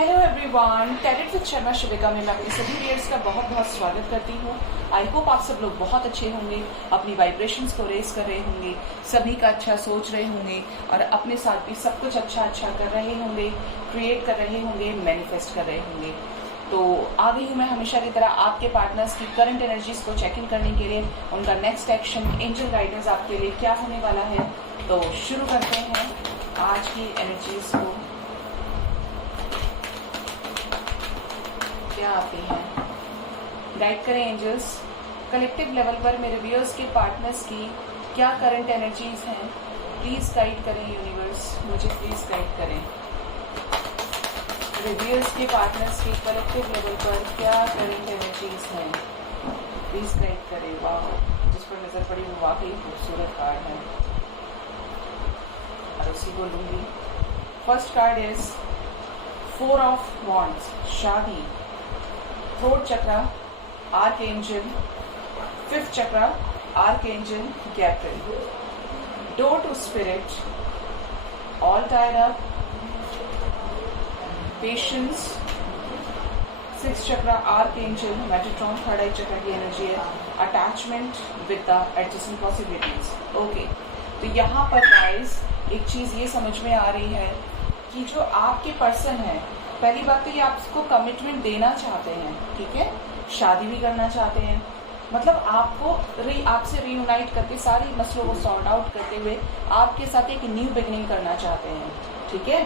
Hello everyone, talent with Sharma Shivika में मैं अपने सभी व्यूअर्स का बहुत बहुत स्वागत करती हूँ। आई होप आप सब लोग बहुत अच्छे होंगे, अपनी वाइब्रेशंस को रेस कर रहे होंगे, सभी का अच्छा सोच रहे होंगे और अपने साथ भी सब कुछ अच्छा कर रहे होंगे, क्रिएट कर रहे होंगे, मैनिफेस्ट कर रहे होंगे। तो आ गई हूँ मैं हमेशा की तरह आपके पार्टनर्स की करंट एनर्जीज को चेक इन करने के लिए, उनका नेक्स्ट एक्शन, एंजल गाइडेंस आपके लिए क्या होने वाला है। तो शुरू करते हैं आज की एनर्जीज को। क्या आती हैं, गाइड करें एंजल्स। कलेक्टिव लेवल पर मेरे व्यूअर्स के पार्टनर्स की क्या करंट एनर्जीज हैं, प्लीज गाइड करें यूनिवर्स, मुझे प्लीज गाइड करें। मेरे व्यूअर्स के पार्टनर्स की कलेक्टिव लेवल पर क्या करंट एनर्जीज हैं, प्लीज गाइड करें। वाह, जिस पर नजर पड़ी वो वाकई खूबसूरत कार्ड है और उसी को लूंगी। First card is 4 of wands, शादी। Throat chakra archangel, 5th chakra archangel Gabriel. Door to spirit, all tied up, patience. 6th chakra archangel Metatron, 3rd eye chakra की एनर्जी है, attachment with the adjusting possibilities. Okay, तो यहाँ पर गाइस एक चीज ये समझ में आ रही है कि जो आपके पर्सन है, पहली बात तो ये आपको कमिटमेंट देना चाहते हैं, ठीक है, शादी भी करना चाहते हैं, मतलब आपको आपसे रीयूनाइट करके सारी मसलों को सॉर्ट आउट करते हुए आपके साथ एक न्यू बिगिनिंग करना चाहते हैं, ठीक है।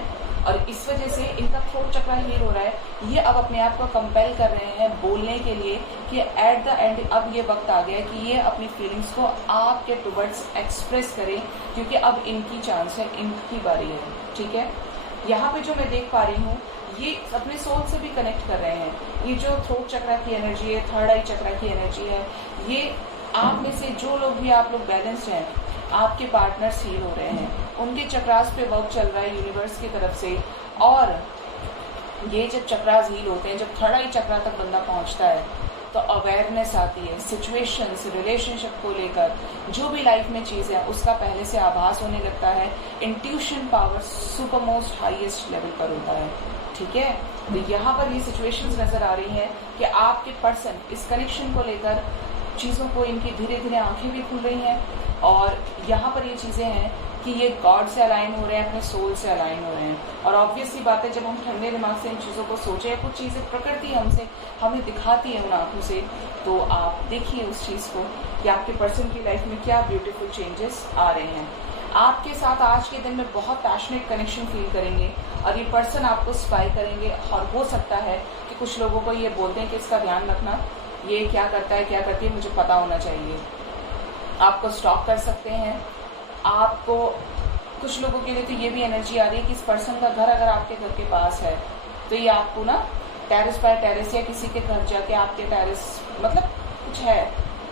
और इस वजह से इनका थ्रोट चक्रा हील हो रहा है। ये अब अपने आप को कंपेल कर रहे हैं बोलने के लिए कि एट द एंड अब ये वक्त आ गया है कि ये अपनी फीलिंग्स को आपके टुवर्ड्स एक्सप्रेस करें, क्योंकि अब इनकी चांस है, इनकी बारी है, ठीक है। यहाँ पे जो मैं देख पा रही हूँ, ये अपने सोल से भी कनेक्ट कर रहे हैं। ये जो थ्रोट चक्रा की एनर्जी है, 3rd आई चक्रा की एनर्जी है, ये आप में से जो लोग भी आप लोग बैलेंस्ड हैं, आपके पार्टनर्स हील हो रहे हैं, उनके चक्रास पे वर्क चल रहा है यूनिवर्स की तरफ से। और ये जब चक्रास हील होते हैं, जब 3rd आई चक्रा तक बंदा पहुंचता है, तो अवेयरनेस आती है सिचुएशंस, रिलेशनशिप को लेकर जो भी लाइफ में चीज़ है उसका पहले से आभास होने लगता है। Intuition power super most highest level पर होता है, ठीक है। तो यहाँ पर ये सिचुएशंस नजर आ रही हैं कि आपके पर्सन इस कनेक्शन को लेकर चीज़ों को, इनकी धीरे धीरे आंखें भी खुल रही हैं और यहाँ पर ये चीज़ें हैं कि ये गॉड से अलाइन हो रहे हैं, अपने सोल से अलाइन हो रहे हैं। और ऑब्वियस सी बात है, जब हम ठंडे दिमाग से इन चीज़ों को सोचे, या कुछ चीज़ें प्रकृति हमसे हमें दिखाती है उन आंखों से, तो आप देखिए उस चीज़ को कि आपके पर्सन की लाइफ में क्या ब्यूटीफुल चेंजेस आ रहे हैं। आपके साथ आज के दिन में बहुत पैशनेट कनेक्शन फील करेंगे और ये पर्सन आपको स्पाई करेंगे। और हो सकता है कि कुछ लोगों को ये बोलते हैं कि इसका ध्यान रखना, ये क्या करता है, क्या करती है, मुझे पता होना चाहिए। आपको स्टॉक कर सकते हैं। आपको कुछ लोगों के लिए तो ये भी एनर्जी आ रही है कि इस पर्सन का घर अगर आपके घर के पास है, तो ये आपको ना टेरेस बाय टेरेस या किसी के घर जाके आपके टेरेस, मतलब कुछ है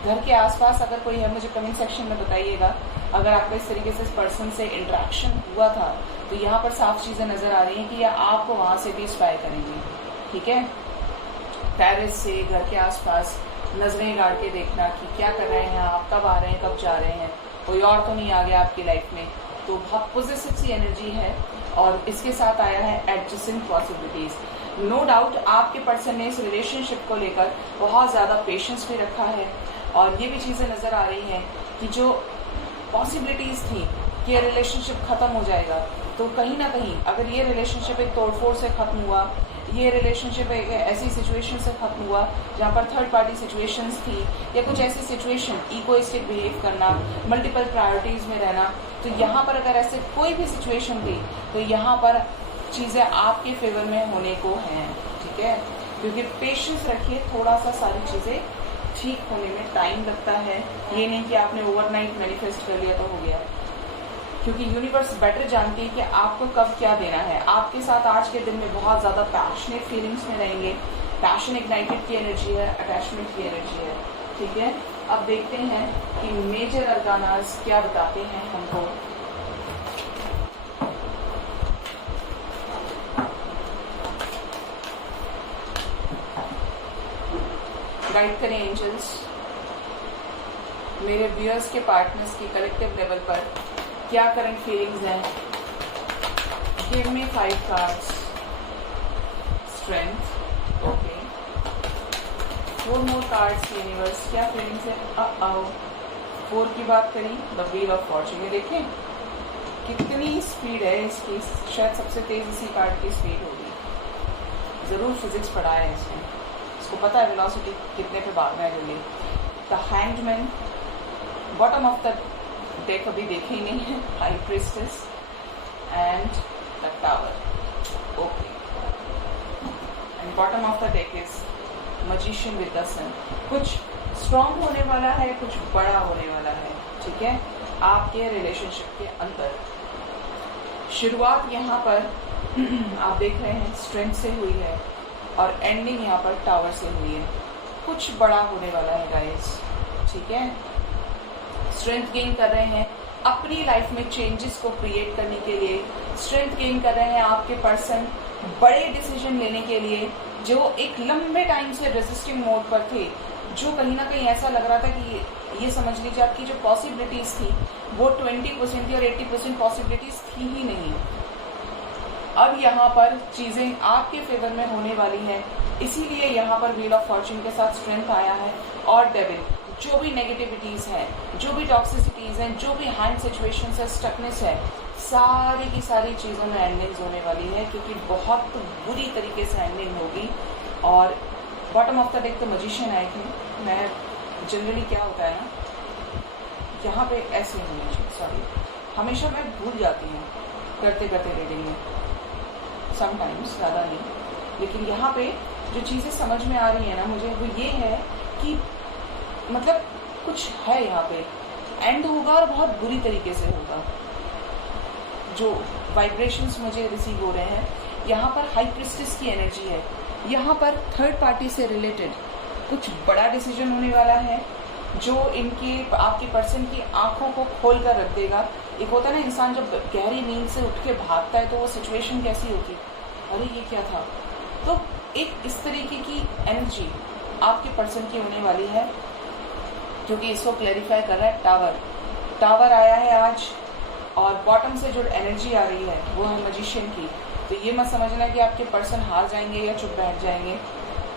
घर के आसपास अगर कोई है, मुझे कमेंट सेक्शन में बताइएगा। अगर आपको इस तरीके से इस पर्सन से इंटरेक्शन हुआ था, तो यहाँ पर साफ चीज़ें नज़र आ रही हैं कि यह आपको वहाँ से भी स्पाई करेंगे, ठीक है। टेरेस से, घर के आसपास नजरें गाड़ के देखना कि क्या कर रहे हैं आप, कब आ रहे हैं, कब जा रहे हैं, कोई और तो नहीं आ गया आपकी लाइफ में। तो बहुत पॉजिटिव सी एनर्जी है और इसके साथ आया है एडजस्टिंग पॉसिबिलिटीज। नो डाउट आपके पर्सन ने इस रिलेशनशिप को लेकर बहुत ज़्यादा पेशेंस भी रखा है और ये भी चीज़ें नज़र आ रही हैं कि जो पॉसिबिलिटीज़ थी कि ये रिलेशनशिप ख़त्म हो जाएगा, तो कहीं ना कहीं अगर ये रिलेशनशिप एक तोड़फोड़ से ख़त्म हुआ, ये रिलेशनशिप एक ऐसी सिचुएशन से खत्म हुआ जहाँ पर 3rd पार्टी सिचुएशंस थी, या कुछ ऐसी सिचुएशन, इगोइस्टिक बिहेव करना, मल्टीपल प्रायोरिटीज़ में रहना, तो यहाँ पर अगर ऐसे कोई भी सिचुएशन थी, तो यहाँ पर चीज़ें आपके फेवर में होने को हैं, ठीक है। क्योंकि पेशेंस रखिए, थोड़ा सा सारी चीज़ें ठीक होने में टाइम लगता है। ये नहीं कि आपने ओवरनाइट मैनिफेस्ट कर लिया तो हो गया, क्योंकि यूनिवर्स बेटर जानती है कि आपको कब क्या देना है। आपके साथ आज के दिन में बहुत ज़्यादा पैशनेट फीलिंग्स में रहेंगे, पैशन इग्नाइटेड की एनर्जी है, अटैचमेंट की एनर्जी है, ठीक है। अब देखते हैं कि मेजर अर्गानास क्या बताते हैं हमको। गाइड करें एंजल्स, मेरे व्यूअर्स के पार्टनर्स की कलेक्टिव लेवल पर क्या करंट फीलिंग्स हैं। Give me 5 cards. Strength. Okay, 4 more cards universe, क्या फीलिंग्स है? आओ 4 की बात करी, द व्हील ऑफ फॉर्चून। ये देखें कितनी स्पीड है इसकी, शायद सबसे तेज इसी कार्ड की स्पीड होगी। जरूर फिजिक्स पढ़ा है इसमें, इसको पता है वेलोसिटी कितने पे भागना है जल्दी। The hanged man, bottom of the deck अभी देखे ही नहीं है, high priestess and the tower. Okay, and bottom of the deck is magician with the sun. कुछ स्ट्रॉन्ग होने वाला है, कुछ बड़ा होने वाला है, ठीक है, आपके रिलेशनशिप के अंदर। शुरुआत यहाँ पर आप देख रहे हैं स्ट्रेंथ से हुई है और एंडिंग यहाँ पर टावर से हुई है। कुछ बड़ा होने वाला है गाइस, ठीक है। स्ट्रेंथ गेन कर रहे हैं अपनी लाइफ में चेंजेस को क्रिएट करने के लिए, स्ट्रेंथ गेन कर रहे हैं आपके पर्सन बड़े डिसीजन लेने के लिए, जो एक लंबे टाइम से रेजिस्टिंग मोड पर थे, जो कहीं ना कहीं ऐसा लग रहा था कि ये समझ लीजिए आपकी जो पॉसिबिलिटीज थी वो 20% थी और 80% पॉसिबिलिटीज थी ही नहीं। अब यहाँ पर चीजें आपके फेवर में होने वाली है, इसीलिए यहाँ पर व्हील ऑफ फॉर्च्यून के साथ स्ट्रेंथ आया है। और डेविल, जो भी नेगेटिविटीज है, जो भी टॉक्सिसिटीज हैं, जो भी हैंड सिचुएशंस है, स्टकनेस है, सारी की सारी चीज़ों में एंडिंग्स होने वाली है, क्योंकि बहुत बुरी तरीके से एंडिंग होगी। और बॉटम ऑफ द डेक तो मैजिशियन आए थे। मैं जनरली क्या होता है ना, यहाँ पे ऐसे होना चाहिए, सॉरी, हमेशा मैं भूल जाती हूँ करते करते रीडिंग में, समटाइम्स, ज़्यादा नहीं, लेकिन यहाँ पे जो चीज़ें समझ में आ रही है ना मुझे, वो ये है कि मतलब कुछ है यहाँ पे, एंड होगा और बहुत बुरी तरीके से होगा। जो वाइब्रेशंस मुझे रिसीव हो रहे हैं, यहाँ पर हाई प्रिस्टेस की एनर्जी है, यहाँ पर थर्ड पार्टी से रिलेटेड कुछ बड़ा डिसीजन होने वाला है, जो इनके आपके पर्सन की आंखों को खोल कर रख देगा। एक होता है ना, इंसान जब गहरी नींद से उठ के भागता है तो वो सिचुएशन कैसी होती, अरे ये क्या था। तो एक इस तरीके की एनर्जी आपके पर्सन की होने वाली है, क्योंकि इसको क्लैरिफाई कर रहा है टावर। टावर आया है आज, और बॉटम से जो एनर्जी आ रही है वो है मैजिशियन की। तो ये मत समझना कि आपके पर्सन हार जाएंगे या चुप बैठ जाएंगे,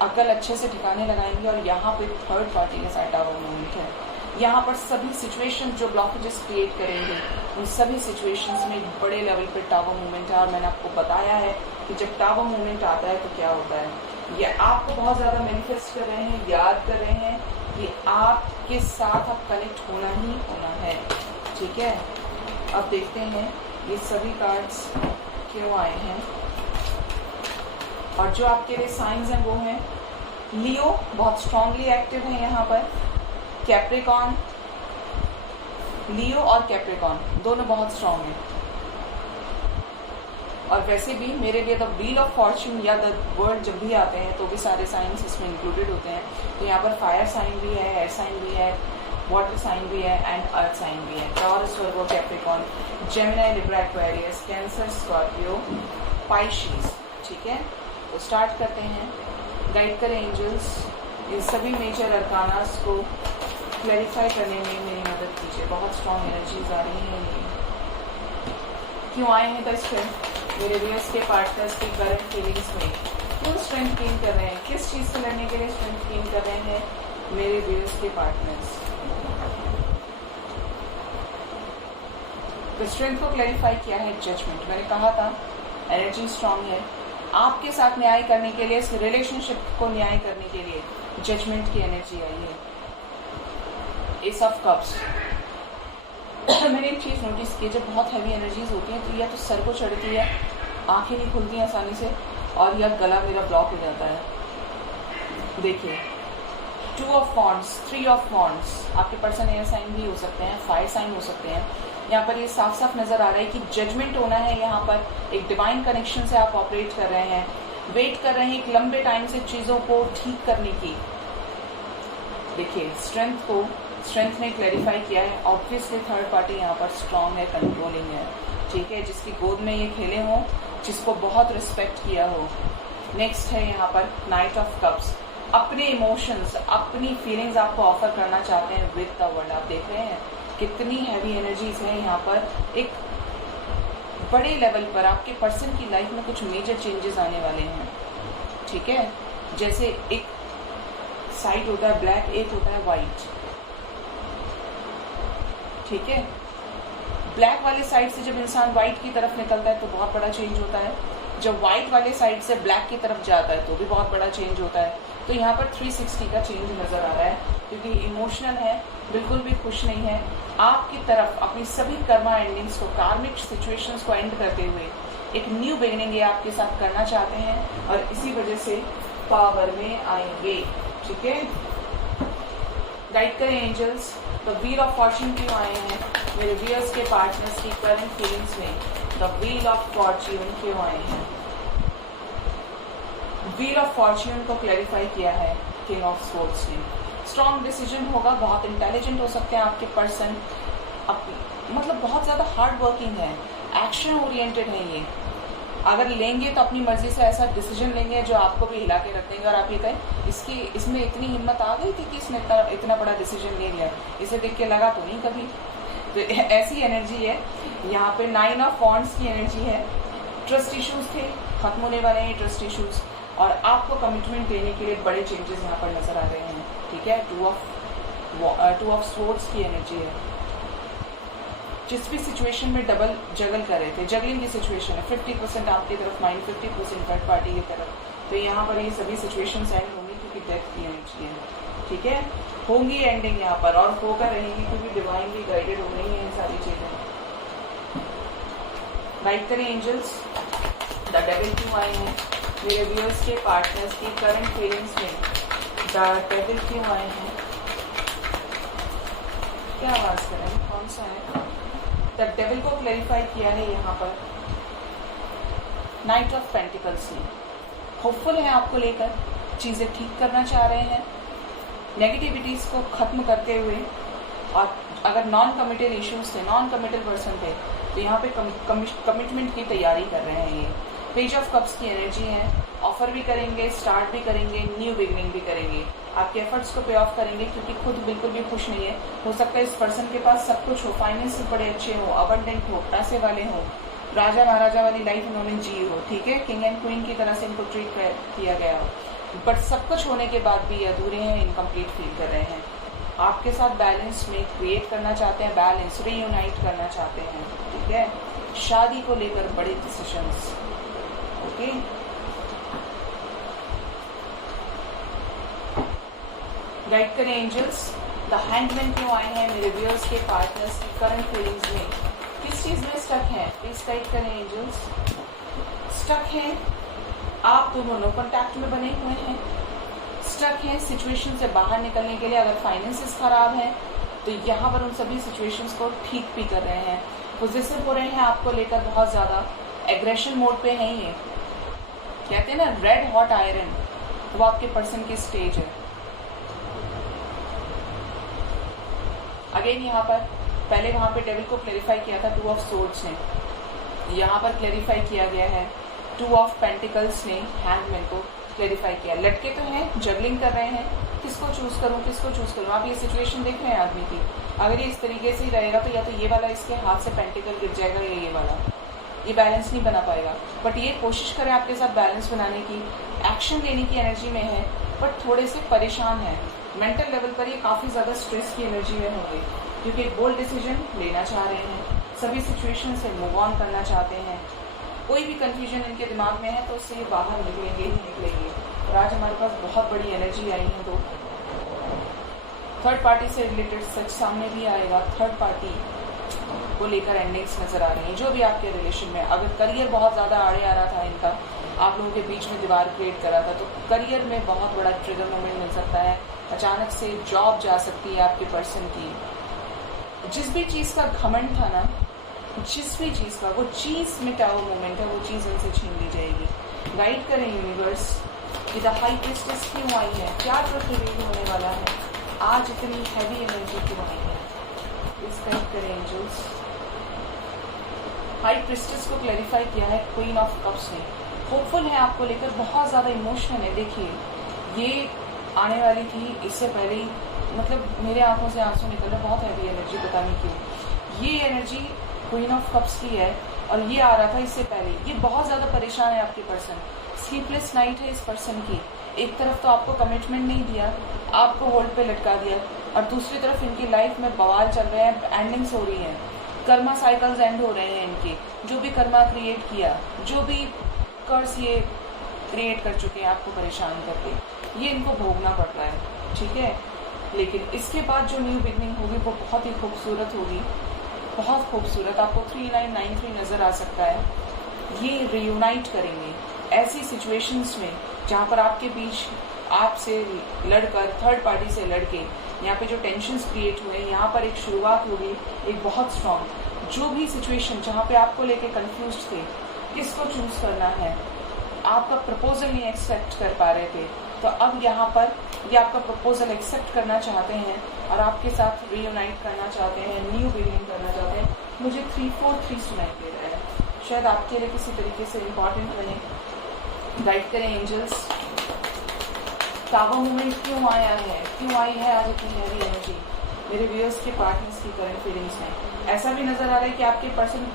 अकल अच्छे से ठिकाने लगाएंगे। और यहाँ पे थर्ड पार्टी के साथ टावर मूवमेंट है, यहाँ पर सभी सिचुएशन जो ब्लॉकेजेस क्रिएट करेंगे, उन सभी सिचुएशंस में एक बड़े लेवल पे टावर मूवमेंट है। और मैंने आपको बताया है कि जब टावर मूवमेंट आता है तो क्या होता है, ये आपको बहुत ज़्यादा मैनिफेस्ट कर रहे हैं, याद कर रहे हैं कि आपके साथ अब कनेक्ट होना ही होना है, ठीक है। अब देखते हैं ये सभी कार्ड्स क्यों आए हैं, और जो आपके लिए साइंस हैं वो हैं लियो, बहुत स्ट्रांगली एक्टिव है यहाँ पर, कैप्रिकॉन, लियो और कैप्रिकॉन दोनों बहुत स्ट्रांग हैं। और वैसे भी मेरे लिए द व्हील ऑफ फॉर्च्यून या द वर्ल्ड जब भी आते हैं तो भी सारे साइंस इसमें इंक्लूडेड होते हैं। तो यहाँ पर फायर साइन भी है, एयर साइन भी है, वाटर साइन भी है एंड अर्थ साइन भी है। Taurus, Virgo, Capricorn, Gemini, Libra, Aquarius, Cancer, Scorpio, Pisces, ठीक है। तो स्टार्ट करते हैं। गाइड करें एंजल्स, इन सभी मेजर अरकानास को क्लैरिफाई करने में मेरी मदद कीजिए। बहुत स्ट्रॉन्ग एनर्जीज आ रही हैं। ये क्यों आए हैं तो स्ट्रेंथ, मेरे व्यूअर्स के पार्टनर्स की करंट फीलिंग्स में क्यों स्ट्रेंथ गेन कर रहे हैं, किस चीज़ से लड़ने के लिए स्ट्रेंथ गेन कर रहे हैं मेरे व्यूअर्स के पार्टनर्स। तो स्ट्रेंथ को क्लैरिफाई किया है जजमेंट। मैंने कहा था एनर्जी स्ट्रांग है, आपके साथ न्याय करने के लिए, इस रिलेशनशिप को न्याय करने के लिए जजमेंट की एनर्जी आई है। एस ऑफ कप्स, मैंने एक चीज़ नोटिस की, जब बहुत हैवी एनर्जीज होती हैं तो या तो सर को चढ़ती है, आंखें नहीं खुलती हैं आसानी से, और या गला मेरा ब्लॉक हो जाता है। देखिए 2 ऑफ वॉन्ड्स, 3 ऑफ वॉन्ड्स, आपके पर्सन एयर साइन भी हो सकते हैं, फायर साइन हो सकते हैं। यहाँ पर ये साफ साफ नजर आ रहा है कि जजमेंट होना है। यहाँ पर एक डिवाइन कनेक्शन से आप ऑपरेट कर रहे हैं, वेट कर रहे हैं एक लंबे टाइम से चीज़ों को ठीक करने की। देखिए स्ट्रेंथ ने क्लैरिफाई किया है। ऑब्वियसली थर्ड पार्टी यहाँ पर स्ट्रांग है, कंट्रोलिंग है, ठीक है, जिसकी गोद में ये खेले हों, जिसको बहुत रिस्पेक्ट किया हो। नेक्स्ट है यहाँ पर नाइट ऑफ कप्स, अपने इमोशंस, अपनी फीलिंग्स आपको ऑफर करना चाहते हैं विद द वर्ल्ड। आप देख रहे हैं कितनी हैवी एनर्जीज है यहाँ पर। एक बड़े लेवल पर आपके पर्सन की लाइफ में कुछ मेजर चेंजेस आने वाले हैं, ठीक है, जैसे एक साइड होता है ब्लैक, एक होता है वाइट, ठीक है। ब्लैक वाले साइड से जब इंसान वाइट की तरफ निकलता है तो बहुत बड़ा चेंज होता है, जब वाइट वाले साइड से ब्लैक की तरफ जाता है तो भी बहुत बड़ा चेंज होता है। तो यहाँ पर 360 का चेंज नजर आ रहा है, क्योंकि इमोशनल है, बिल्कुल भी खुश नहीं है। आपकी तरफ अपनी सभी कर्मा एंडिंग्स को, कार्मिक सिचुएशंस को एंड करते हुए एक न्यू बिगिनिंग ये आपके साथ करना चाहते हैं, और इसी वजह से पावर में आएंगे, ठीक है। गाइड करें एंजल्स, तो व्हील ऑफ फॉर्च्यून क्यों आए हैं मेरे व्यूअर्स के पार्टनर्स की करंट फीलिंग्स में? द व्हील ऑफ फॉर्च्यून क्यों आए हैं? व्हील ऑफ फॉर्च्यून को क्लैरिफाई किया है किंग ऑफ सोर्ड्स ने। स्ट्रॉन्ग डिसीजन होगा, बहुत इंटेलिजेंट हो सकते हैं आपके पर्सन, मतलब बहुत ज्यादा हार्ड वर्किंग है, एक्शन ओरिएंटेड है ये। अगर लेंगे तो अपनी मर्जी से ऐसा डिसीजन लेंगे जो आपको भी हिला के रख देंगे, और आप ये कहें इसमें इतनी हिम्मत आ गई थी कि इसने इतना बड़ा डिसीजन ले लिया, इसे देख के लगा तो नहीं कभी। तो ऐसी एनर्जी है यहाँ पे। 9 ऑफ वॉन्ड्स की एनर्जी है। ट्रस्ट इश्यूज थे, खत्म होने वाले हैं ट्रस्ट इश्यूज, और आपको कमिटमेंट देने के लिए बड़े चेंजेस यहाँ पर नजर आ रहे हैं, ठीक है। 2 ऑफ स्वॉर्ड्स की एनर्जी है। जिस भी सिचुएशन में डबल जगल कर रहे थे, जगलिंग की सिचुएशन है, 50% आपकी तरफ माइंड, 50% थर्ड पार्टी की तरफ, तो यहाँ पर ये सभी सिचुएशंस एंड होंगी क्योंकि डेथ की एनर्जी है, ठीक है। होंगी एंडिंग यहाँ पर, और होकर रहेंगी क्योंकि डिवाइनली गाइडेड हो रही है ये सारी चीजें। गाइड करें एंजल्स, द डेविल क्यों आए हैं मेरे व्यूअर्स के पार्टनर्स की करंट फीलिंग्स में? द डेविल क्यों आए हैं? क्या आवाज करें, कौन सा है? द डेविल को क्लैरिफाई किया है यहाँ पर नाइट ऑफ पेंटिकल्स ने। होपफुल है आपको लेकर, चीजें ठीक करना चाह रहे हैं, नेगेटिविटीज को खत्म करते हुए, और अगर नॉन कमिटेड इश्यूज थे, नॉन कमिटेड पर्सन थे, तो यहाँ पे कमिटमेंट की तैयारी कर रहे हैं ये। पेज ऑफ कप्स की एनर्जी है, ऑफर भी करेंगे, स्टार्ट भी करेंगे, न्यू बिगिनिंग भी करेंगे, आपके एफर्ट्स को पे ऑफ करेंगे, क्योंकि खुद बिल्कुल भी खुश नहीं है। हो सकता है इस पर्सन के पास सब कुछ हो, फाइनेंस बड़े अच्छे हो, अबंडेंट हो, पैसे वाले हो, राजा महाराजा वाली लाइफ इन्होंने जी हो, ठीक है, किंग एंड क्वीन की तरह से इनको ट्रीट किया गया हो, बट सब कुछ होने के बाद भी अधूरे हैं, इनकम्प्लीट फील कर रहे हैं। आपके साथ बैलेंस में क्रिएट करना चाहते हैं, बैलेंस रीयूनाइट करना चाहते हैं, ठीक है। शादी को लेकर बड़े डिसीजंस, ओके। गाइड करें एंजल्स, द हैंगमैन क्यों आए हैं मेरे व्यूअर्स के पार्टनर्स की करंट फीलिंग्स में? किस चीज में स्टक है? प्लीज गाइड करें एंजल्स। स्टक है, आप दोनों नो कॉन्टैक्ट में बने हुए हैं, स्टक है सिचुएशन से बाहर निकलने के लिए। अगर फाइनेंसेस खराब है तो यहाँ पर उन सभी सिचुएशंस को ठीक भी कर रहे हैं, पोजेसिव हो रहे हैं आपको लेकर, बहुत ज्यादा एग्रेशन मोड पे हैं ये। कहते हैं ना रेड हॉट आयरन, वो आपके पर्सन की स्टेज है। अगेन यहाँ पर पहले वहां पे डेविल को क्लैरिफाई किया था 2 ऑफ सोर्ड्स ने, यहाँ पर क्लैरिफाई किया गया है 2 ऑफ पेंटिकल्स ने हैंगमैन को क्लैरिफाई किया। लटके तो हैं, जगलिंग कर रहे हैं, किसको चूज करूं, किसको चूज करूं। आप ये सिचुएशन देख रहे हैं आदमी की, अगर ये इस तरीके से ही रहेगा तो या तो ये वाला इसके हाथ से पेंटिकल गिर जाएगा, या ये वाला, ये बैलेंस नहीं बना पाएगा। बट ये कोशिश करें आपके साथ बैलेंस बनाने की, एक्शन लेने की एनर्जी में है, बट थोड़े से परेशान है मेंटल लेवल पर। ये काफी ज्यादा स्ट्रेस की एनर्जी में होंगे, क्योंकि एक बोल्ड डिसीजन लेना चाह रहे हैं, सभी सिचुएशन से मूव ऑन करना चाहते हैं। कोई भी कंफ्यूजन इनके दिमाग में है तो उससे ये बाहर निकलेंगे ही निकलेंगे। और आज हमारे पास बहुत बड़ी एनर्जी आई है, तो थर्ड पार्टी से रिलेटेड सच सामने भी आएगा। थर्ड पार्टी को लेकर एंडिंग्स नजर आ रही है, जो भी आपके रिलेशन में। अगर करियर बहुत ज्यादा आड़े आ रहा था इनका, आप लोगों के बीच में दीवार क्रिएट करा था, तो करियर में बहुत बड़ा ट्रिगर मोमेंट मिल सकता है। अचानक से जॉब जा सकती है आपके पर्सन की। जिस भी चीज का घमंड था ना, जिस भी चीज का, वो चीज मिटाओ मोमेंट है, वो चीज इनसे छीन ली जाएगी। गाइड करें यूनिवर्स कि द हाई प्रीस्टेस क्यों आई है, क्या ट्रुथ रिवील होने वाला है, आज इतनी हैवी एनर्जी क्यों आई है, प्लीज गाइड करें एंजल्स। हाई प्रीस्टेस को क्लैरिफाई किया है क्वीन ऑफ कप्स ने। होपफुल है आपको लेकर, बहुत ज्यादा इमोशनल है। देखिए ये आने वाली थी इससे पहले ही, मतलब मेरे आंखों से आंसू निकल रहे, बहुत हैवी एनर्जी, पता नहीं क्यों। ये एनर्जी क्वीन ऑफ कप्स की है, और ये आ रहा था इससे पहले। ये बहुत ज्यादा परेशान है आपके पर्सन, स्लीपलेस नाइट है इस पर्सन की। एक तरफ तो आपको कमिटमेंट नहीं दिया, आपको होल्ड पे लटका दिया, और दूसरी तरफ इनकी लाइफ में बवाल चल रहे हैं, एंडिंग्स हो रही हैं, कर्मा साइकिल्स एंड हो रहे हैं इनके। जो भी कर्मा क्रिएट किया, जो भी कर्स ये क्रिएट कर चुके हैं आपको परेशान करके, ये इनको भोगना पड़ रहा है, ठीक है। लेकिन इसके बाद जो न्यू बिगनिंग होगी वो बहुत ही खूबसूरत होगी, बहुत खूबसूरत। आपको 3993 नज़र आ सकता है। ये रियूनाइट करेंगे ऐसी सिचुएशंस में जहाँ पर आपके बीच आपसे लड़कर, थर्ड पार्टी से लड़के, यहाँ पे जो टेंशन्स क्रिएट हुए हैं, यहाँ पर एक शुरुआत होगी एक बहुत स्ट्रॉन्ग। जो भी सिचुएशन जहाँ पे आपको लेके कंफ्यूज थे, किसको चूज करना है, आपका प्रपोजल नहीं एक्सेप्ट कर पा रहे थे, तो अब यहाँ पर ये आपका प्रपोजल एक्सेप्ट करना चाहते हैं और आपके साथ रीयूनाइट करना चाहते हैं, न्यू बिगिनिंग करना चाहते हैं। मुझे 343 सुनाई दे रहा है, शायद आपके लिए किसी तरीके से इम्पॉर्टेंट बने। गाइड करें एंजल्स, टावर मूवमेंट क्यों आया है, क्यों आई है आज इतनी हैवी एनर्जी मेरे व्यूअर्स के पार्टनर्स की करंट फीलिंग्स में। ऐसा भी नजर आ रहा है कि आपके पर्सन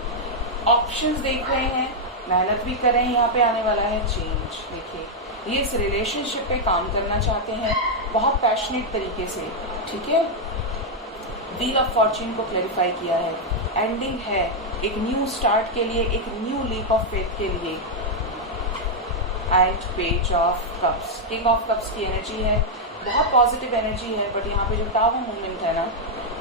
ऑप्शंस देख रहे हैं, मेहनत भी कर रहे हैं, यहाँ पे आने वाला है चेंज। देखिए, ये इस रिलेशनशिप पे काम करना चाहते हैं बहुत पैशनेट तरीके से, ठीक है। व्हील ऑफ फॉर्च्यून को क्लैरिफाई किया है, एंडिंग है एक न्यू स्टार्ट के लिए, एक न्यू लीप ऑफ फेथ के लिए। And page of cups, king of cups की एनर्जी है, बहुत पॉजिटिव एनर्जी है। बट यहाँ पे जो टावर मूवमेंट है ना,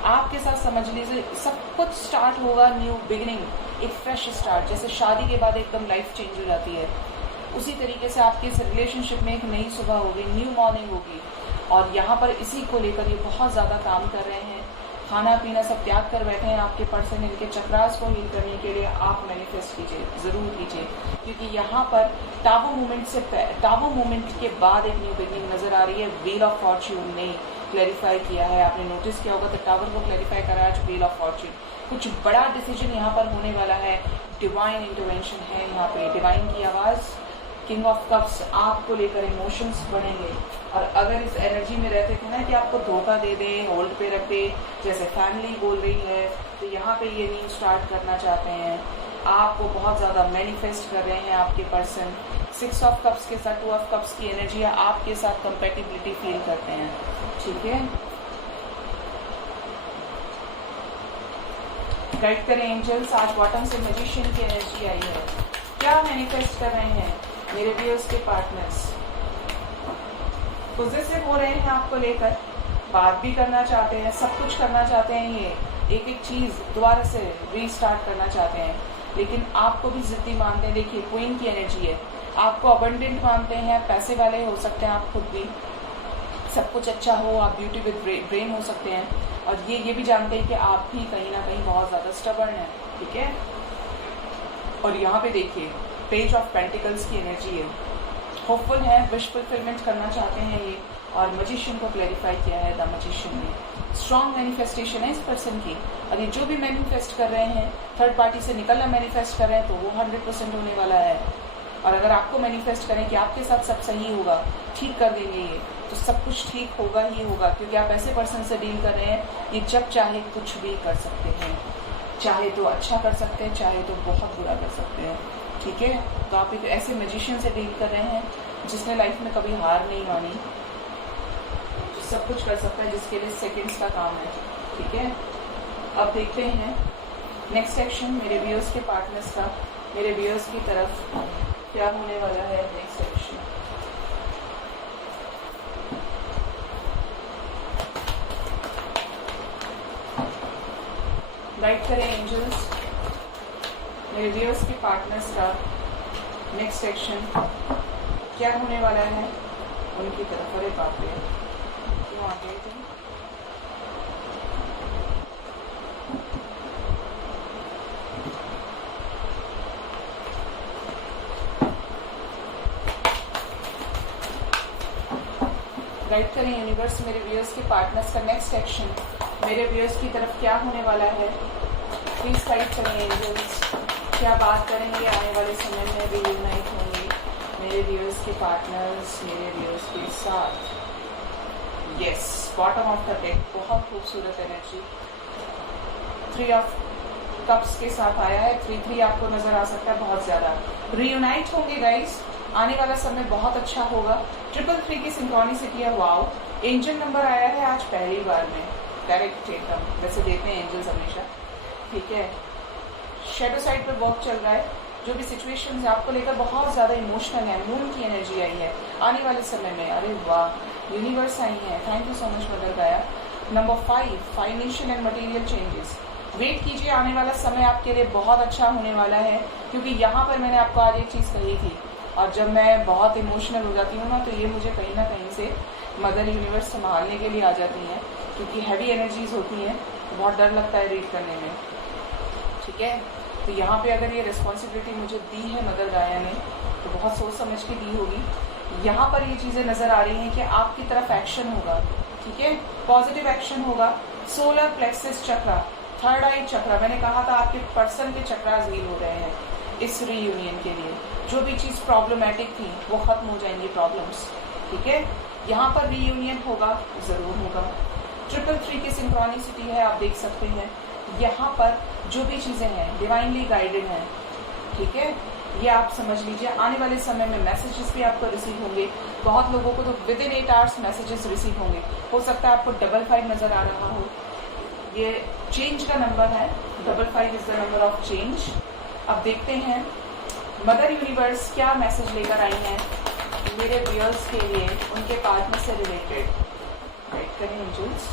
आपके साथ समझ लीजिए सब कुछ स्टार्ट होगा, न्यू बिगिनिंग, एक फ्रेश स्टार्ट। जैसे शादी के बाद एकदम लाइफ चेंज हो जाती है, उसी तरीके से आपके इस रिलेशनशिप में एक नई सुबह होगी, न्यू मॉर्निंग होगी। और यहाँ पर इसी को लेकर ये बहुत ज़्यादा काम कर रहे हैं, खाना पीना सब त्याग कर बैठे हैं आपके पर्सन। इनके चक्रास को हील करने के लिए आप मैनिफेस्ट कीजिए, ज़रूर कीजिए, क्योंकि यहाँ पर टावर मूवमेंट के बाद एक न्यू बिगिनिंग नज़र आ रही है। व्हील ऑफ फॉर्च्यून ने क्लैरिफाई किया है, आपने नोटिस किया होगा, तो टावर को क्लैरिफाई करा है व्हील ऑफ फॉर्च्यून। कुछ बड़ा डिसीजन यहाँ पर होने वाला है, डिवाइन इंटरवेंशन है यहाँ पे, डिवाइन की आवाज़। किंग ऑफ कप्स आपको लेकर इमोशंस बढ़ेंगे। और अगर इस एनर्जी में रहते थे ना कि आपको धोखा दे दे, होल्ड पे रख दे, जैसे फैमिली बोल रही है, तो यहाँ पे ये न्यू स्टार्ट करना चाहते हैं, आपको बहुत ज़्यादा मैनिफेस्ट कर रहे हैं आपके पर्सन। 6 ऑफ कप्स के साथ 2 ऑफ कप्स की एनर्जी है, आपके साथ कंपेटिबिलिटी फील करते हैं, ठीक है। गाइड करें एंजल्स, आज बॉटम से मैजिशियन की एनर्जी आई है। क्या मैनिफेस्ट कर रहे हैं मेरे व्यूअर्स के पार्टनर्स? पॉजिटिव हो रहे हैं आपको लेकर, बात भी करना चाहते हैं, सब कुछ करना चाहते हैं, ये एक एक चीज़ दोबारा से रीस्टार्ट करना चाहते हैं, लेकिन आपको भी जिद्दी मानते हैं। देखिए, क्वीन की एनर्जी है, आपको अबंडेंट मानते हैं, पैसे वाले हो सकते हैं आप खुद भी, सब कुछ अच्छा हो, आप ब्यूटी विद ब्रेन हो सकते हैं, और ये भी जानते हैं कि आप भी कहीं ना कहीं बहुत ज़्यादा स्टबर्न है, ठीक है। और यहाँ पे देखिए, पेज ऑफ पेंटिकल्स की एनर्जी है, होपफुल है, विश फुलफिलमेंट करना चाहते हैं ये, और मैजिशियन को क्लैरिफाई किया है द मैजिशियन ने। स्ट्रॉन्ग मैनिफेस्टेशन है इस पर्सन की, और ये जो भी मैनिफेस्ट कर रहे हैं, थर्ड पार्टी से निकलना मैनिफेस्ट कर रहे हैं, तो वो 100% होने वाला है। और अगर आपको मैनिफेस्ट करें कि आपके साथ सब सही होगा, ठीक कर देंगे ये, तो सब कुछ ठीक होगा ही होगा, क्योंकि आप ऐसे पर्सन से डील कर रहे हैं, ये जब चाहे कुछ भी कर सकते हैं, चाहे तो अच्छा कर सकते हैं, चाहे तो बहुत बुरा कर सकते हैं, ठीक है। तो आप एक ऐसे मैजिशियन से डील कर रहे हैं जिसने लाइफ में कभी हार नहीं मानी, जो सब कुछ कर सकता है, जिसके लिए सेकंड्स का काम है, ठीक है। अब देखते हैं नेक्स्ट सेक्शन मेरे व्यूअर्स के पार्टनर्स का, मेरे व्यूअर्स की तरफ क्या होने वाला है नेक्स्ट सेक्शन। गाइड करें एंजल्स, मेरे व्यूअर्स के पार्टनर्स का नेक्स्ट सेक्शन क्या होने वाला है उनकी तरफ। अरे बाप रे, क्यों आ गए थे? गाइड करें यूनिवर्स, मेरे व्यूअर्स के पार्टनर्स का नेक्स्ट सेक्शन मेरे व्यूअर्स की तरफ क्या होने वाला है। प्लीज गाइड करें एंजल्स, क्या बात करेंगे आने वाले समय में, रीयूनाइट होंगे मेरे व्यूअर्स के पार्टनर्स मेरे व्यूअर्स के साथ। Yes, bottom of the deck, बहुत खूबसूरत एनर्जी 3 ऑफ कप्स के साथ आया है। 3-3 आपको नजर आ सकता है, बहुत ज्यादा रीयूनाइट होंगे गाइस, आने वाला समय बहुत अच्छा होगा। 333 की सिंक्रोनिसिटी है, वाओ। एंजल नंबर आया है आज पहली बार में, करेक्ट एकदम, वैसे देते हैं एंजल्स हमेशा, ठीक है। शेडो साइड पर वर्क चल रहा है, जो भी सिचुएशन है आपको लेकर बहुत ज़्यादा इमोशनल है, मून की एनर्जी आई है आने वाले समय में। अरे वाह, यूनिवर्स आई है, thank you so much mother Gaia. Number 5, financial and material changes. Wait कीजिए, आने वाला समय आपके लिए बहुत अच्छा होने वाला है, क्योंकि यहाँ पर मैंने आपको आज एक चीज़ कही थी, और जब मैं बहुत इमोशनल हो जाती हूँ ना, तो ये मुझे कहीं ना कहीं से मदर यूनिवर्स संभालने के लिए आ जाती हैं, क्योंकि हैवी एनर्जीज होती हैं, तो बहुत डर लगता है रीड करने में, ठीक है। तो यहाँ पे अगर ये रिस्पॉन्सिबिलिटी मुझे दी है मदर गाया ने, तो बहुत सोच समझ के दी होगी। यहाँ पर ये चीज़ें नज़र आ रही हैं कि आपकी तरफ एक्शन होगा, ठीक है, पॉजिटिव एक्शन होगा। सोलर प्लेक्सिस चक्रा, थर्ड आई चक्रा, मैंने कहा था आपके पर्सन के चक्रास हील हो रहे हैं इस रीयूनियन के लिए। जो भी चीज़ प्रॉब्लमेटिक थी वो खत्म हो जाएंगी प्रॉब्लम्स, ठीक है। यहाँ पर रीयूनियन होगा, ज़रूर होगा। 333 की सिंक्रोनिसिटी है, आप देख सकते हैं। यहाँ पर जो भी चीज़ें हैं डिवाइनली गाइडेड हैं, ठीक है। ये आप समझ लीजिए, आने वाले समय में मैसेजेस भी आपको रिसीव होंगे। बहुत लोगों को तो with in 8 hours messages receive होंगे। हो सकता है आपको 55 नज़र आ रहा हो, ये चेंज का नंबर है, 55 is the number of change. अब देखते हैं मदर यूनिवर्स क्या मैसेज लेकर आई हैं मेरे व्यूअर्स के लिए, उनके पार्टनर से रिलेटेड। राइट करें angels.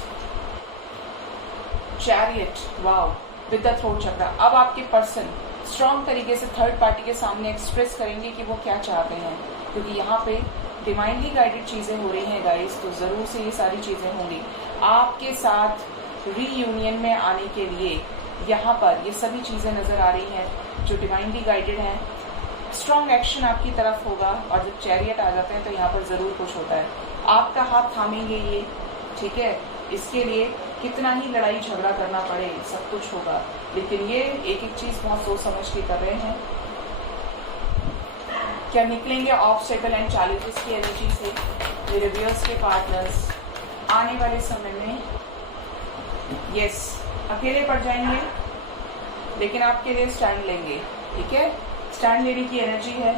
Chariot, wow, with the throat chakra. अब आपके पर्सन स्ट्रॉन्ग तरीके से थर्ड पार्टी के सामने एक्सप्रेस करेंगे कि वो क्या चाहते हैं, क्योंकि यहाँ पे डिवाइनली गाइडेड चीज़ें हो रही हैं गाइस, तो ज़रूर से ये सारी चीज़ें होंगी आपके साथ रीयूनियन में आने के लिए। यहाँ पर ये सभी चीज़ें नज़र आ रही हैं जो डिवाइनली गाइडेड हैं। स्ट्रॉन्ग एक्शन आपकी तरफ होगा, और जब चैरियट आ जाते हैं तो यहाँ पर ज़रूर कुछ होता है। आपका हाथ थामेंगे ये, ठीक है। इसके लिए कितना ही लड़ाई झगड़ा करना पड़े, सब कुछ होगा, लेकिन ये एक एक चीज़ बहुत सोच समझ के कर रहे हैं। क्या निकलेंगे ऑब्स्टेकल एंड चैलेंजेस की एनर्जी से मेरे व्यूअर्स के पार्टनर्स आने वाले समय में। यस, अकेले पड़ जाएंगे, लेकिन आपके लिए स्टैंड लेंगे, ठीक है। स्टैंड लेने की एनर्जी है।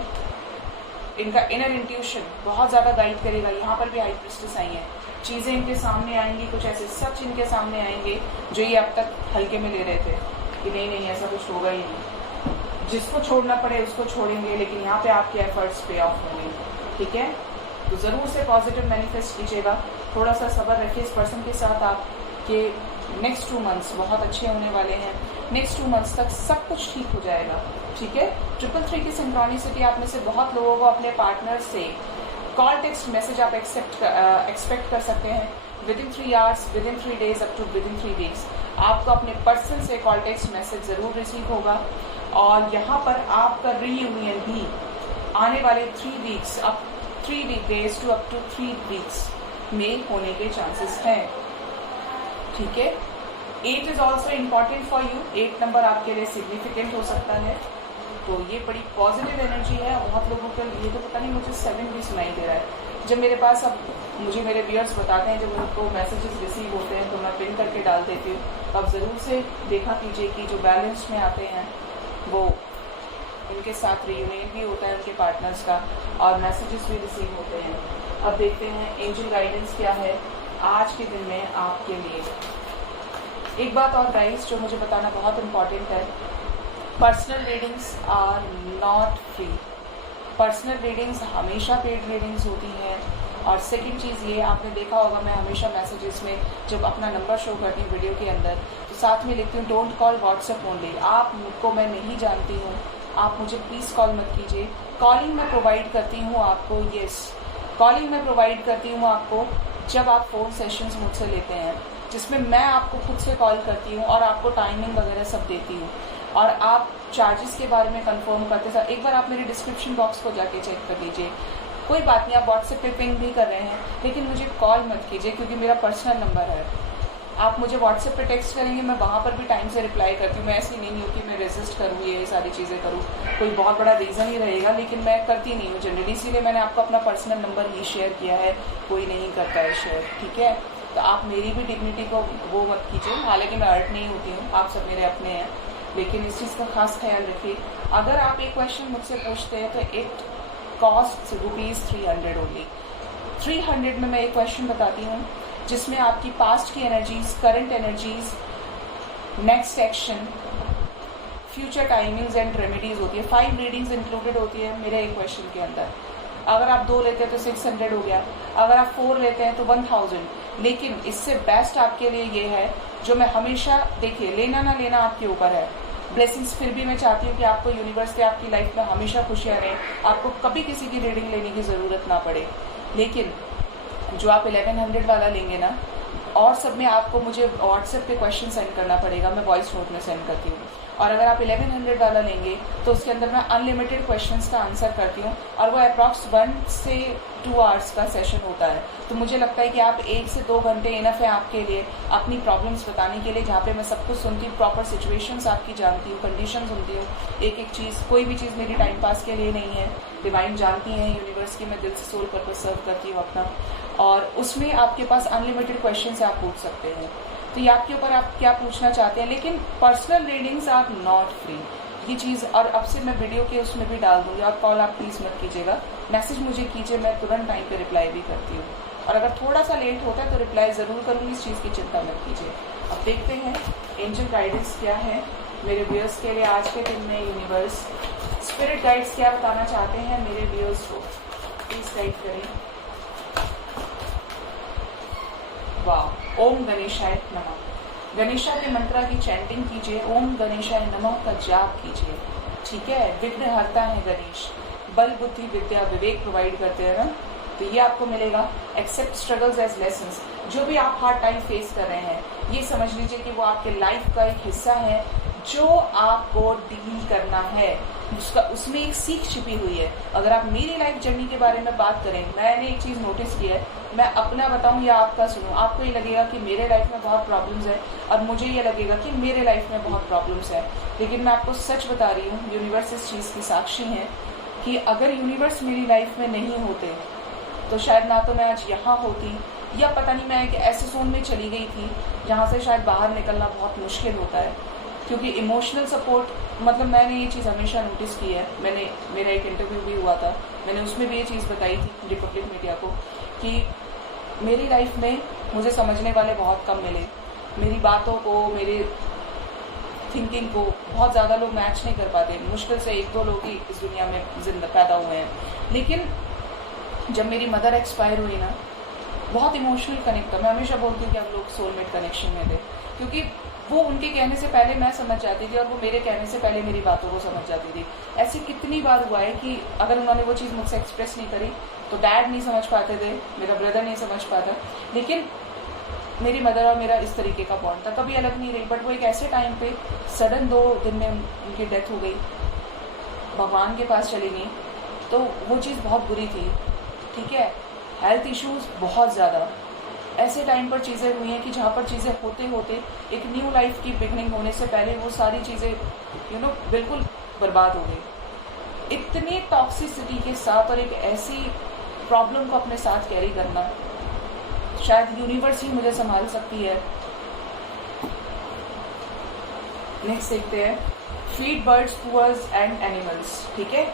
इनका इनर इंट्यूशन बहुत ज़्यादा गाइड करेगा। यहाँ पर भी हाई प्रिस्टेस आई है, चीज़ें इनके सामने आएंगी, कुछ ऐसे सच इनके सामने आएंगे जो ये अब तक हल्के में ले रहे थे कि नहीं नहीं ऐसा कुछ होगा ही नहीं। जिसको छोड़ना पड़े उसको छोड़ेंगे, लेकिन यहाँ पे आपके एफर्ट्स पे ऑफ होंगे, ठीक है। तो ज़रूर से पॉजिटिव मैनिफेस्ट कीजिएगा, थोड़ा सा सब्र रखिए इस पर्सन के साथ। आपके नेक्स्ट 2 मंथ्स बहुत अच्छे होने वाले हैं। नेक्स्ट 2 मंथ्स तक सब कुछ ठीक हो जाएगा, ठीक है। 333 की सिंक्रोनिसिटी, आप में से बहुत लोगों को अपने पार्टनर से कॉल टेक्स्ट मैसेज आप एक्सपेक्ट कर सकते हैं within 3 hours, within 3 days, up to within 3 weeks. आपको अपने पर्सन से कॉल टेक्स्ट मैसेज ज़रूर रिसीव होगा, और यहाँ पर आपका रीयूनियन भी आने वाले 3 weeks, up 3 days to up to 3 weeks में होने के चांसेस हैं, ठीक है। 8 is also important for you, 8 number आपके लिए सिग्निफिकेंट हो सकता है, तो ये बड़ी पॉजिटिव एनर्जी है। बहुत लोगों के लिए तो पता नहीं, मुझे 7 भी सुनाई दे रहा है। जब मेरे पास, अब मुझे मेरे व्यूअर्स बताते हैं जब उनको मैसेजेस रिसीव होते हैं, तो मैं पिन करके डाल देती हूँ। तो आप ज़रूर से देखा कीजिए कि जो बैलेंस में आते हैं वो उनके साथ रीयूनियन भी होता है उनके पार्टनर्स का, और मैसेजेस भी रिसीव होते हैं। अब देखते हैं एंजल गाइडेंस क्या है आज के दिन में आपके लिए। एक बात और गाइस जो मुझे बताना बहुत इम्पॉर्टेंट है, personal readings are not free. Personal readings हमेशा पेड रीडिंग्स होती हैं। और सेकंड चीज़ ये, आपने देखा होगा मैं हमेशा मैसेजेस में जब अपना नंबर शो करती हूँ वीडियो के अंदर, तो साथ में लिखती हूँ डोंट कॉल व्हाट्सएप ओनली। आप मुझको मैं नहीं जानती हूँ, आप मुझे प्लीज़ कॉल मत कीजिए। कॉलिंग मैं प्रोवाइड करती हूँ आपको, यस, कॉलिंग मैं प्रोवाइड करती हूँ आपको जब आप फ़ोन सेशंस मुझसे लेते हैं, जिसमें मैं आपको खुद से कॉल करती हूँ और आपको टाइमिंग वगैरह सब देती हूँ, और आप चार्जेस के बारे में कंफर्म करते साथ एक बार आप मेरे डिस्क्रिप्शन बॉक्स को जाके चेक कर लीजिए। कोई बात नहीं, आप व्हाट्सएप पे पिंग भी कर रहे हैं, लेकिन मुझे कॉल मत कीजिए क्योंकि मेरा पर्सनल नंबर है। आप मुझे व्हाट्सएप पे टेक्स्ट करेंगे, मैं वहाँ पर भी टाइम से रिप्लाई करती हूँ। मैं ऐसी नहीं हूँ कि मैं रेजिस्ट करूँ, ये सारी चीज़ें करूँ, कोई बहुत बड़ा रीज़न ही रहेगा, लेकिन मैं करती नहीं हूँ जनरली, इसीलिए मैंने आपको अपना पर्सनल नंबर ही शेयर किया है, कोई नहीं करता है शेयर, ठीक है। तो आप मेरी भी डिग्निटी को वो मत कीजिए, हालांकि मैं हर्ट नहीं होती हूँ, आप सब मेरे अपने हैं, लेकिन इस चीज़ का खास ख्याल रखिए। अगर आप एक क्वेश्चन मुझसे पूछते हैं तो इट कॉस्ट ₹300 ओनली। 300 में मैं एक क्वेश्चन बताती हूँ जिसमें आपकी पास्ट की energies, current energies, next action, future timings and remedies होती है। 5 रीडिंग्स इंक्लूडेड होती है मेरे एक क्वेश्चन के अंदर। अगर आप 2 लेते हैं तो 600 हो गया, अगर आप 4 लेते हैं तो 1000। लेकिन इससे बेस्ट आपके लिए ये है जो मैं हमेशा, देखिए लेना ना लेना आपके ऊपर है, ब्लेसिंग्स फिर भी मैं चाहती हूँ कि आपको यूनिवर्स से आपकी लाइफ में हमेशा खुशियाँ रहें, आपको कभी किसी की रीडिंग लेने की ज़रूरत ना पड़े। लेकिन जो आप 1100 वाला लेंगे ना, और सब में आपको मुझे व्हाट्सएप पे क्वेश्चन सेंड करना पड़ेगा, मैं वॉइस नोट में सेंड करती हूँ। और अगर आप 1100 वाला लेंगे तो उसके अंदर मैं अनलिमिटेड क्वेश्चंस का आंसर करती हूँ, और वो अप्रॉक्स 1 से 2 आवर्स का सेशन होता है। तो मुझे लगता है कि आप 1 से 2 घंटे इनफ है आपके लिए अपनी प्रॉब्लम्स बताने के लिए, जहाँ पे मैं सब कुछ सुनती हूँ, प्रॉपर सिचुएशंस आपकी जानती हूँ, कंडीशन सुनती हूँ, एक एक चीज़, कोई भी चीज़ मेरी टाइम पास के लिए नहीं है। डिवाइन जानती हैं यूनिवर्स की मैं दिल से सोल पर्पस सर्व करती हूँ अपना, और उसमें आपके पास अनलिमिटेड क्वेश्चन से आप पूछ सकते हैं। तो ये आपके ऊपर आप क्या पूछना चाहते हैं, लेकिन personal readings are not free, ये चीज़। और अब से मैं वीडियो के उसमें भी डाल दूंगी, और कॉल आप प्लीज़ मत कीजिएगा, मैसेज मुझे कीजिए, मैं तुरंत टाइम पे रिप्लाई भी करती हूँ। और अगर थोड़ा सा लेट होता है तो रिप्लाई ज़रूर करूँगी, इस चीज़ की चिंता मत कीजिए। अब देखते हैं एंजल गाइडेंस क्या है मेरे व्यूअर्स के लिए आज के दिन में। यूनिवर्स स्पिरिट गाइड्स क्या बताना चाहते हैं मेरे व्यूअर्स को, प्लीज़ गाइड करें। वाह, ओम गणेशाय नमः। गणेशा के मंत्रा की चैंटिंग कीजिए, ओम गणेशाय नमः का जाप कीजिए, ठीक है। विघ्न हरता है गणेश, बल बुद्धि विद्या विवेक प्रोवाइड करते हैं ना, तो ये आपको मिलेगा। एक्सेप्ट स्ट्रगल्स एज लेसन्स, जो भी आप हार्ड टाइम फेस कर रहे हैं ये समझ लीजिए कि वो आपके लाइफ का एक हिस्सा है जो आपको डील करना है, उसमें एक सीख छिपी हुई है। अगर आप मेरी लाइफ जर्नी के बारे में बात करें, मैंने एक चीज़ नोटिस की है, मैं अपना बताऊं या आपका सुनूं, आपको ये लगेगा कि मेरे लाइफ में बहुत प्रॉब्लम्स है, और मुझे ये लगेगा कि मेरे लाइफ में बहुत प्रॉब्लम्स है। लेकिन मैं आपको सच बता रही हूँ, यूनिवर्स इस चीज़ की साक्षी है कि अगर यूनिवर्स मेरी लाइफ में नहीं होते तो शायद ना तो मैं आज यहाँ होती, या पता नहीं मैं एक ऐसे जोन में चली गई थी जहाँ से शायद बाहर निकलना बहुत मुश्किल होता है। क्योंकि इमोशनल सपोर्ट, मतलब मैंने ये चीज़ हमेशा नोटिस की है। मेरा एक इंटरव्यू भी हुआ था, मैंने उसमें भी ये चीज़ बताई थी रिपब्लिक मीडिया को कि मेरी लाइफ में मुझे समझने वाले बहुत कम मिले, मेरी बातों को, मेरे थिंकिंग को बहुत ज़्यादा लोग मैच नहीं कर पाते। मुश्किल से 1-2 लोग ही इस दुनिया में जिंदा पैदा हुए हैं। लेकिन जब मेरी मदर एक्सपायर हुई ना, बहुत इमोशनल कनेक्ट था। मैं हमेशा बोलती हूँ कि हम लोग सोलमेट कनेक्शन में थे, क्योंकि वो उनके कहने से पहले मैं समझ जाती थी और वो मेरे कहने से पहले मेरी बातों को समझ जाती थी। ऐसे कितनी बार हुआ है कि अगर उन्होंने वो चीज़ मुझसे एक्सप्रेस नहीं करी तो डैड नहीं समझ पाते थे, मेरा ब्रदर नहीं समझ पाता, लेकिन मेरी मदर और मेरा इस तरीके का बॉन्ड था, कभी अलग नहीं रही। बट वो एक ऐसे टाइम पे सडन 2 दिन में उनकी डेथ हो गई, भगवान के पास चली गई, तो वो चीज़ बहुत बुरी थी, ठीक है। हेल्थ इश्यूज बहुत ज़्यादा, ऐसे टाइम पर चीज़ें हुई हैं कि जहाँ पर चीज़ें होते होते एक न्यू लाइफ की बिगनिंग होने से पहले वो सारी चीज़ें बिल्कुल बर्बाद हो गई। इतनी टॉक्सिसिटी के साथ और एक ऐसी प्रॉब्लम को अपने साथ कैरी करना, शायद यूनिवर्स ही मुझे संभाल सकती है। नेक्स्ट देखते हैं, feed birds, poors and animals, ठीक है।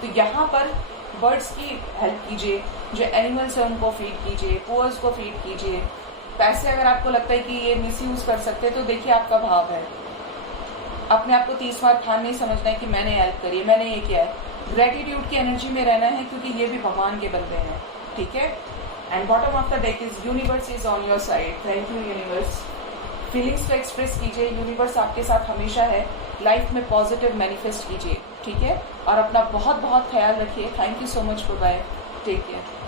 तो यहाँ पर बर्ड्स की हेल्प कीजिए, जो एनिमल्स हैं उनको फीड कीजिए, पुअर्स को फीड कीजिए। पैसे अगर आपको लगता है कि ये मिसयूज कर सकते हैं तो देखिए आपका भाव है, अपने आप को 30 बार खान नहीं समझना है कि मैंने हेल्प करी है, मैंने ये किया है। ग्रेटिट्यूड की एनर्जी में रहना है, क्योंकि ये भी भगवान के बंदे हैं, ठीक है। And bottom of the deck is universe is on your side. Thank you universe. Feelings को एक्सप्रेस कीजिए, यूनिवर्स आपके साथ हमेशा है। लाइफ में पॉजिटिव मैनिफेस्ट कीजिए, ठीक है। और अपना बहुत बहुत ख्याल रखिए। Thank you so much, bye bye, take care.